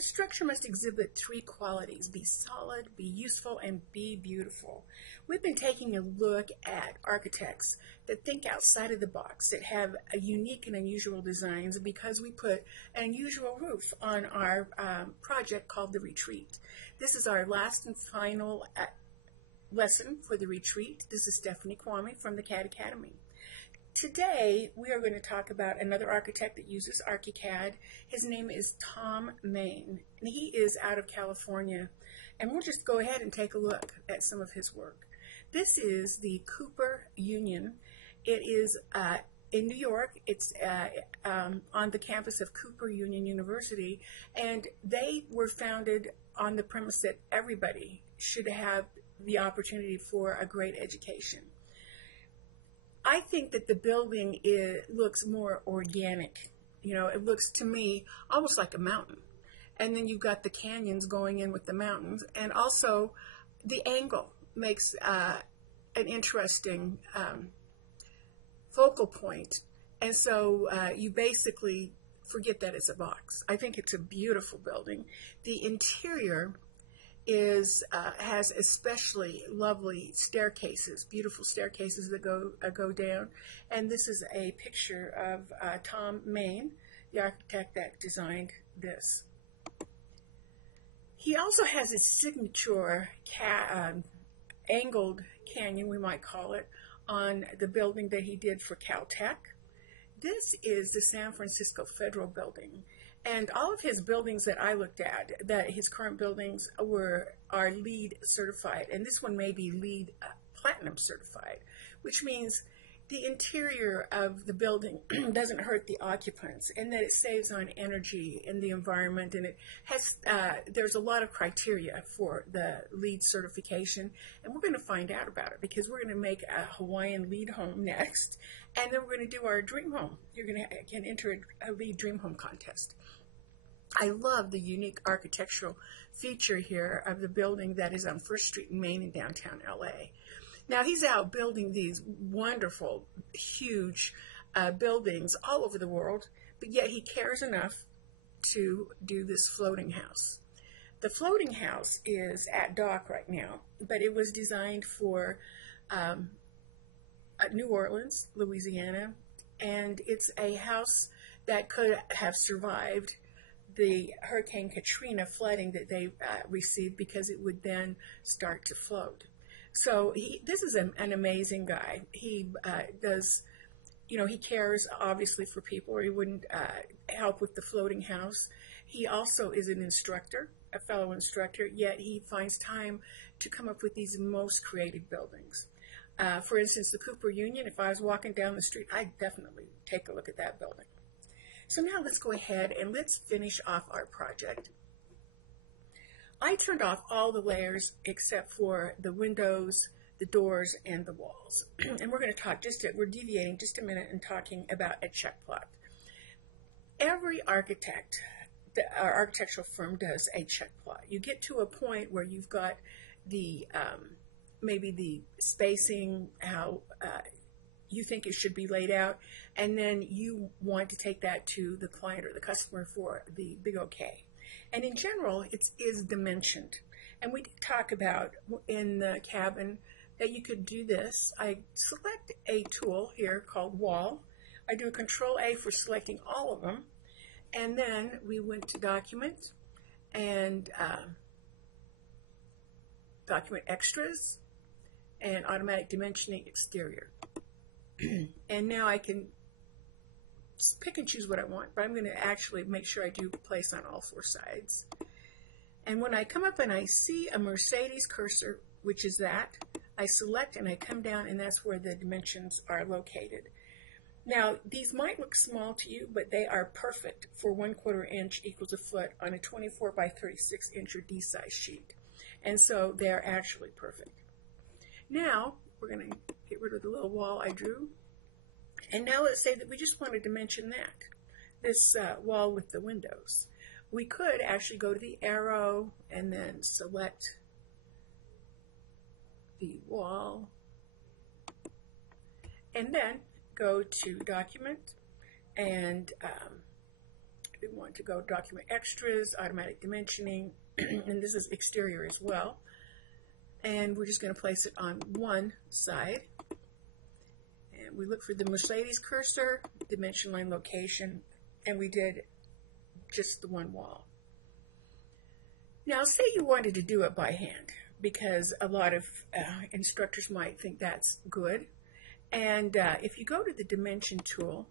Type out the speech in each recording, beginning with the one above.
A structure must exhibit three qualities: be solid, be useful, and be beautiful. We've been taking a look at architects that think outside of the box, that have a unique and unusual designs, because we put an unusual roof on our project called The Retreat. This is our last and final lesson for The Retreat. This is Stephanie Kwame from the CAD Academy. Today, we are going to talk about another architect that uses ArchiCAD. His name is Thom Mayne, and he is out of California. And we'll just go ahead and take a look at some of his work. This is the Cooper Union. It is in New York. It's on the campus of Cooper Union University, and they were founded on the premise that everybody should have the opportunity for a great education. I think that the building looks more organic. You know, it looks to me almost like a mountain. And then you've got the canyons going in with the mountains. And also the angle makes an interesting focal point. And so you basically forget that it's a box. I think it's a beautiful building. The interior has especially lovely staircases, beautiful staircases that go down. And this is a picture of Thom Mayne, the architect that designed this. He also has his signature angled canyon, we might call it, on the building that he did for Caltech. This is the San Francisco Federal Building. And all of his buildings that I looked at, that his current buildings are LEED certified, and this one may be LEED Platinum certified, which means the interior of the building doesn't hurt the occupants, and that it saves on energy in the environment, and it has there's a lot of criteria for the LEED certification, and we're going to find out about it because we're going to make a Hawaiian LEED home next, and then we're going to do our dream home. You're going to can enter a LEED dream home contest. I love the unique architectural feature here of the building that is on First Street in Maine in downtown LA. Now, he's out building these wonderful, huge buildings all over the world, but yet he cares enough to do this floating house. The floating house is at dock right now, but it was designed for New Orleans, Louisiana, and it's a house that could have survived the Hurricane Katrina flooding that they received, because it would then start to float. So this is an amazing guy. He does, you know, he cares obviously for people, or he wouldn't help with the floating house. He also is an instructor, a fellow instructor, yet he finds time to come up with these most creative buildings. For instance, the Cooper Union, if I was walking down the street, I'd definitely take a look at that building. So now let's go ahead and let's finish off our project. I turned off all the layers except for the windows, the doors, and the walls. And we're going to talk we're deviating just a minute and talking about a check plot. Every architect, our architectural firm, does a check plot. You get to a point where you've got the maybe the spacing, how you think it should be laid out, and then you want to take that to the client or the customer for the big okay. And in general, it is dimensioned. And we did talk about in the cabin that you could do this. I select a tool here called Wall. I do a Control-A for selecting all of them. And then we went to Document and Document Extras and Automatic Dimensioning Exterior. And now I can pick and choose what I want, but I'm going to actually make sure I do place on all four sides. And when I come up and I see a Mercedes cursor, which is that, I select and I come down, and that's where the dimensions are located. Now, these might look small to you, but they are perfect for 1/4 inch equals a foot on a 24 by 36 inch or D size sheet. And so they're actually perfect. Now, we're going to get rid of the little wall I drew. And now let's say that we just want to dimension this wall with the windows. We could actually go to the arrow and then select the wall, and then go to Document and We want to go document extras, automatic dimensioning, and this is exterior as well. And we're just going to place it on one side. And we look for the Mercedes cursor, dimension line location, and we did just the one wall. Now, say you wanted to do it by hand, because a lot of instructors might think that's good. And if you go to the dimension tool,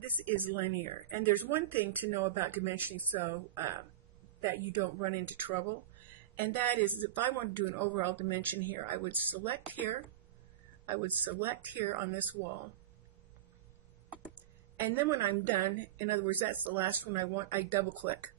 this is linear. And there's one thing to know about dimensioning so that you don't run into trouble. And that is, if I want to do an overall dimension here, I would select here. I would select here on this wall. And then when I'm done, in other words, that's the last one I want, I double click.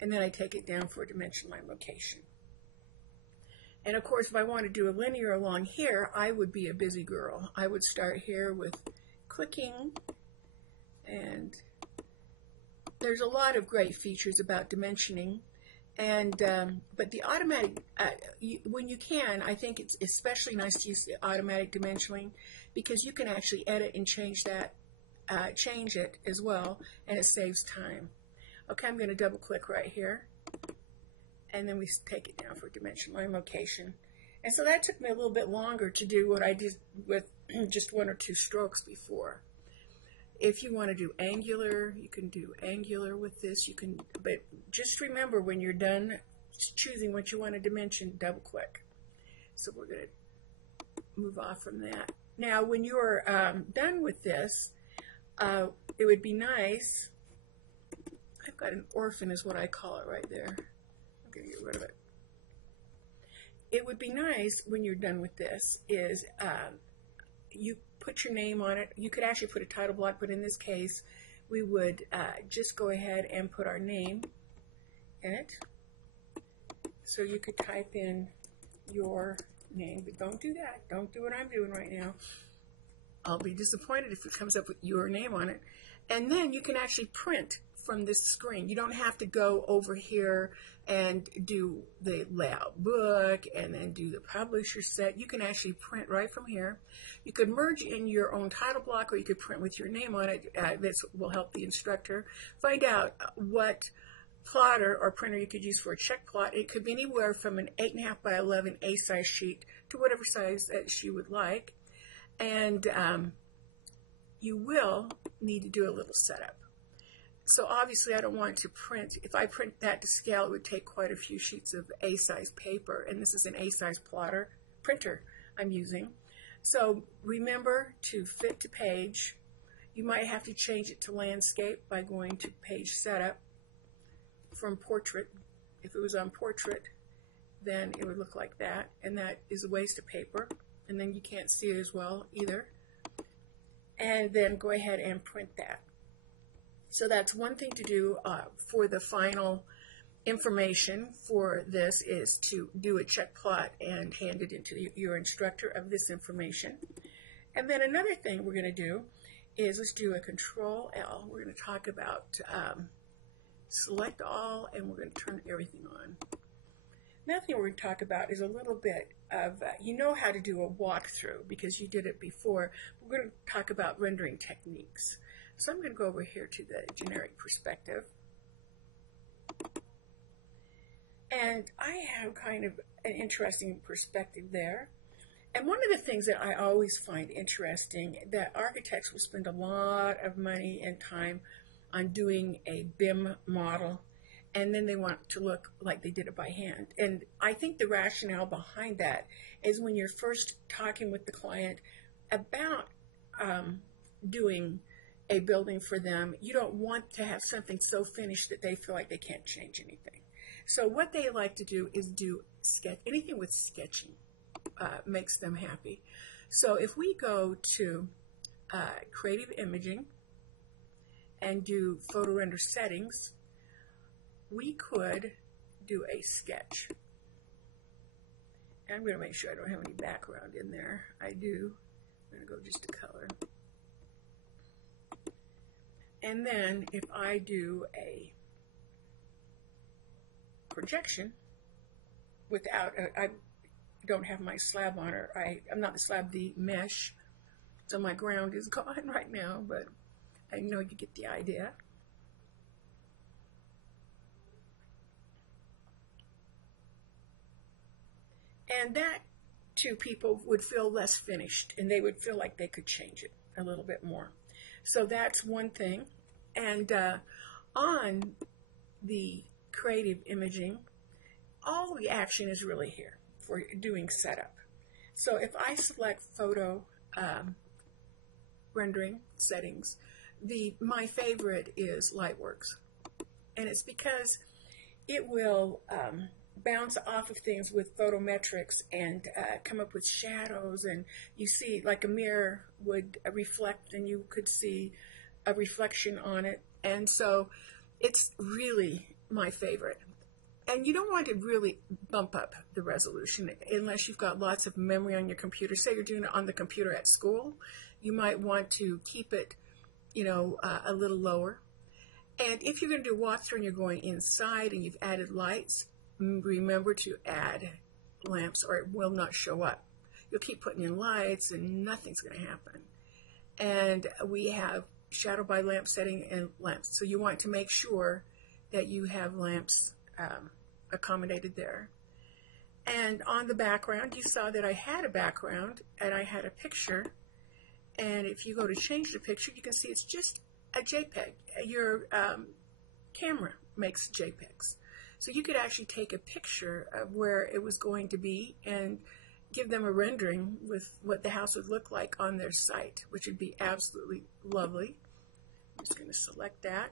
And then I take it down for a dimension line location. And of course, if I want to do a linear along here, I would be a busy girl. I would start here with clicking, and there's a lot of great features about dimensioning. And but the automatic, when you can, I think it's especially nice to use the automatic dimensioning, because you can actually edit and change that, change it as well, and it saves time. Okay, I'm going to double click right here, and then we take it down for dimension line location. And so that took me a little bit longer to do what I did with just one or two strokes before. If you want to do angular, you can do angular with this. You can, but just remember, when you're done choosing what you want to dimension, double click. So we're going to move off from that. Now, when you're done with this, it would be nice. I've got an orphan, is what I call it right there. I'm going to get rid of it. It would be nice when you're done with this is you put your name on it. You could actually put a title block, but in this case, we would just go ahead and put our name in it. So you could type in your name, but don't do that. Don't do what I'm doing right now. I'll be disappointed if it comes up with your name on it. And then you can actually print from this screen. You don't have to go over here and do the layout book and then do the publisher set. You can actually print right from here. You could merge in your own title block, or you could print with your name on it. This will help the instructor find out what plotter or printer you could use for a check plot. It could be anywhere from an 8.5 by 11 A-size sheet to whatever size that she would like. And you will need to do a little setup. So obviously I don't want to print, if I print that to scale, it would take quite a few sheets of A-size paper, and this is an A-size printer I'm using. So remember to fit to page. You might have to change it to landscape by going to page setup from portrait. If it was on portrait, then it would look like that, and that is a waste of paper, and then you can't see it as well either. And then go ahead and print that. So that's one thing to do for the final information for this, is to do a check plot and hand it into your instructor of this information. And then another thing we're going to do is, let's do a Control L. We're going to talk about select all, and we're going to turn everything on. Another thing we're going to talk about is a little bit of, you know how to do a walkthrough because you did it before. We're going to talk about rendering techniques. So I'm going to go over here to the generic perspective. And I have kind of an interesting perspective there. And one of the things that I always find interesting, that architects will spend a lot of money and time on doing a BIM model, and then they want to look like they did it by hand. And I think the rationale behind that is, when you're first talking with the client about doing a building for them, you don't want to have something so finished that they feel like they can't change anything. So what they like to do is do anything with sketching makes them happy. So if we go to creative imaging and do photo render settings, we could do a sketch. And I'm going to make sure I don't have any background in there. I do. I'm going to go just to color. And then if I do a projection without, I don't have my slab on, or I'm not the slab, the mesh. So my ground is gone right now, but I know you get the idea. And that, too, people would feel less finished, and they would feel like they could change it a little bit more. So that's one thing. And on the creative imaging, all the action is really here for doing setup. So if I select photo rendering settings, my favorite is Lightworks. And it's because it will bounce off of things with photometrics and come up with shadows, and you see like a mirror would reflect, and you could see a reflection on it. And so it's really my favorite. And you don't want to really bump up the resolution unless you've got lots of memory on your computer. Say you're doing it on the computer at school, you might want to keep it, a little lower. And if you're going to do a walkthrough and you're going inside and you've added lights, remember to add lamps or it will not show up. You'll keep putting in lights and nothing's going to happen. And we have shadow by lamp setting and lamps. So you want to make sure that you have lamps accommodated there. And on the background, you saw that I had a background and I had a picture. And if you go to change the picture, you can see it's just a JPEG. Your camera makes JPEGs. So you could actually take a picture of where it was going to be and give them a rendering with what the house would look like on their site, which would be absolutely lovely. I'm just going to select that.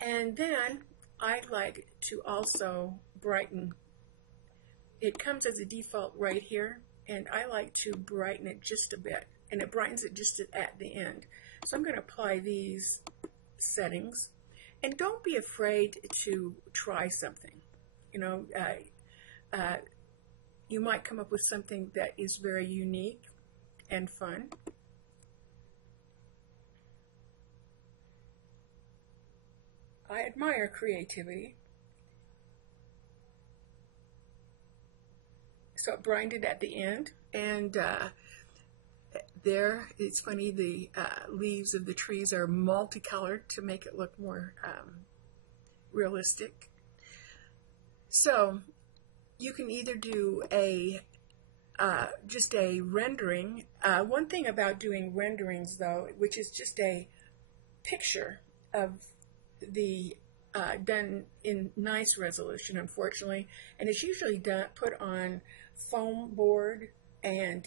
And then I'd like to also brighten. It comes as a default right here, and I like to brighten it just a bit, and it brightens it just at the end. So I'm going to apply these settings. And don't be afraid to try something. You might come up with something that is very unique and fun. I admire creativity. So it brightened it at the end, and there, it's funny, the leaves of the trees are multicolored to make it look more realistic. So you can either do just a rendering. One thing about doing renderings, though, which is just a picture of the done in nice resolution, unfortunately, and it's usually put on foam board and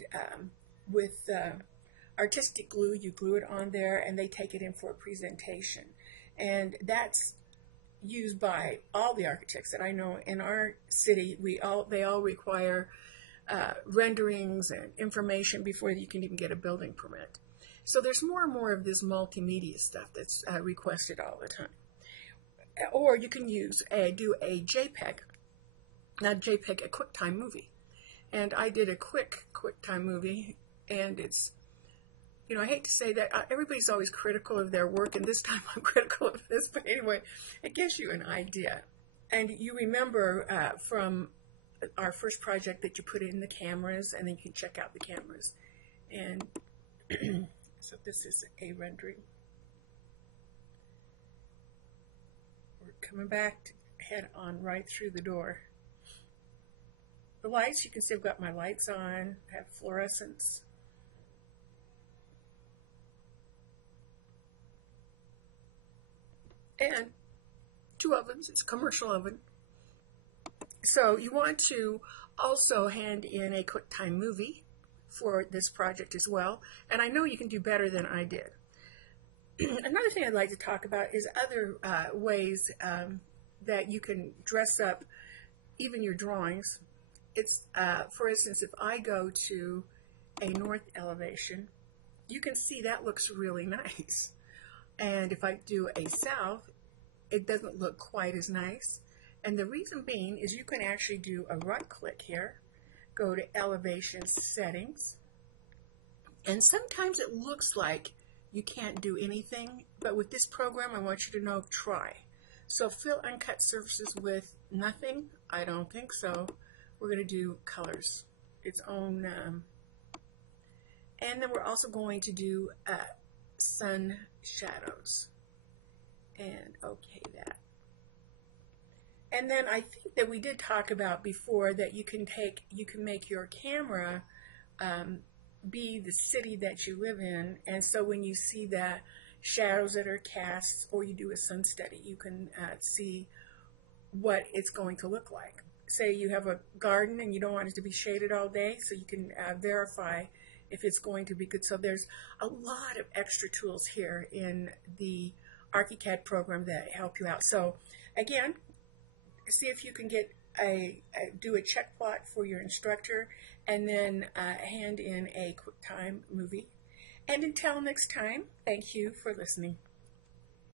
with artistic glue. You glue it on there and they take it in for a presentation, and that's used by all the architects that I know in our city. They all require renderings and information before you can even get a building permit. So there's more and more of this multimedia stuff that's requested all the time. Or you can do a JPEG, not JPEG, a QuickTime movie. And I did a QuickTime movie, and it's, I hate to say that, everybody's always critical of their work, and this time I'm critical of this, but anyway, it gives you an idea. And you remember from our first project that you put in the cameras, and then you can check out the cameras. And so this is a rendering. We're coming back head on right through the door. The lights, you can see I've got my lights on, I have fluorescence. And 2 ovens, it's a commercial oven. So you want to also hand in a QuickTime movie for this project as well. And I know you can do better than I did. Another thing I'd like to talk about is other ways that you can dress up even your drawings. It's, for instance, if I go to a north elevation, you can see that looks really nice. And if I do a south, it doesn't look quite as nice. And the reason being is you can actually do a right click here, go to elevation settings, and sometimes it looks like you can't do anything, but with this program I want you to know, try. So fill uncut surfaces with nothing? I don't think so. We're going to do colors, its own, and then we're also going to do sun shadows, and okay that. And then I think that we did talk about before that you can make your camera be the city that you live in. And so when you see the shadows that are cast, or you do a sun study, you can see what it's going to look like. Say you have a garden and you don't want it to be shaded all day, so you can verify if it's going to be good. So there's a lot of extra tools here in the ArchiCAD program that help you out. So again, see if you can get do a check plot for your instructor, and then hand in a QuickTime movie. And until next time, thank you for listening.